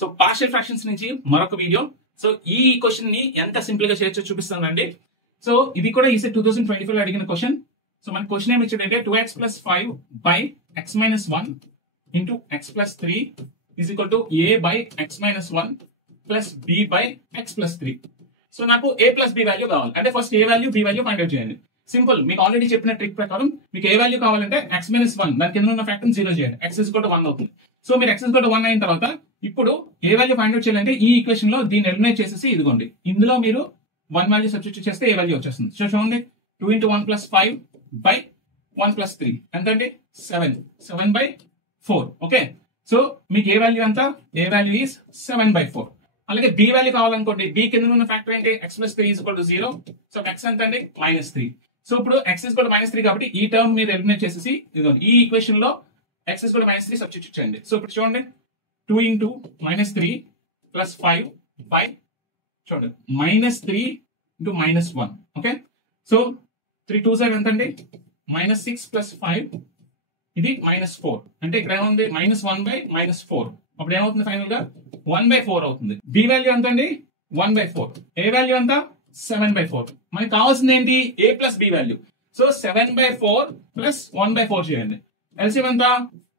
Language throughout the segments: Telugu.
సో పార్షియల్ ఫ్రాక్షన్స్ నుంచి మరొక వీడియో. సో ఈ క్వశ్చన్ ని ఎంత సింపుల్ గా చేయొచ్చో చూపిస్తానండి. సో ఇది కూడా ఈసెట్ 2024 లో అడిగిన క్వశ్చన్. సో మన క్వశ్చన్ ఏమి ఇచ్చాడంటే 2x + 5 by x - 1 into x + 3 is equal to a by x - 1 plus b by x + 3. So నాకు a plus b వాల్యూ కావాలి. అంటే first a value b value find out చేయండి. సింపుల్, మీకు ఆల్రెడీ చెప్పిన ట్రిక్ ప్రకారం మీకు ఏ వాల్యూ కావాలంటే x - 1 దాని కింద ఉన్న ఫ్యాక్టర్ 0 చేయండి. x = 1 అవుతుంది. సో మీరు x = 1 అయిన తర్వాత ఇప్పుడు ఏ వాల్యూ ఫైండ్ అవుట్ చేయాలంటే ఈ ఈక్వేషన్ లో దీన్ని ఎలిమినేట్ చేసేసి ఇదిగోండి ఇందులో మీరు 1 వాల్యూ సబ్స్టిట్యూట్ చేస్తే ఏ వాల్యూ వచ్చేస్తుంది. సో చూడండి 2 × 1 + 5 by 1 + 3 ఎంతండి 7/4. ఓకే, సో మీకు ఏ వాల్యూ అంతా ఏ వాల్యూ ఈస్ 7/4. అలాగే బి వాల్యూ కావాలనుకోండి, బి కింద ఉన్న ఫ్యాక్టర్ ఏంటి x + 3 = 0. సో x ఎంత అండి -3. సో ఇప్పుడు x = -3 కాబట్టి ఈ టర్మ్ మీరు ఎలిమినేట్ చేసేసి ఈ ఈక్వేషన్ లో x = -3 సబ్స్టిట్యూట్ చేయండి. సో ఇప్పుడు చూడండి 2 × -3 + 5 by చూడండి -3 × -1. ఓకే, సో 3 2s ఎంత అండి -6 + 5 ఇది -4. అంటే ఇక్కడ ఏముంది -1/-4. అప్పుడు ఏమవుతుంది ఫైనల్ గా 1/4 అవుతుంది. బి వాల్యూ ఎంత అండి 1/4. ఏ వాల్యూ ఎంత 7/4. మనకి కావాల్సింది ఏంటి a + b వాల్యూ. సో 7/4 + 1/4 చేయండి. ఎల్సిఎం ఎంత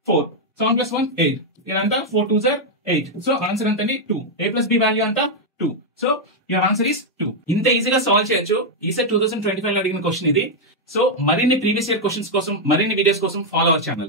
4. 7 + 1 8. ఇదంతా 4 2s 8. సో ఆన్సర్ ఎంత అండి 2. a + b వాల్యూ అంతా 2. So your answer is 2. ఇంత ఈజీగా సాల్వ్ చేయొచ్చు. ఈసెట్ 2025 లో అడిగిన క్వశ్చన్ ఇది. సో మరిన్ని ప్రీవియస్ ఇయర్ క్వశ్చన్స్ కోసం మరిన్ని వీడియోస్ కోసం ఫాలో అవర్ ఛానల్.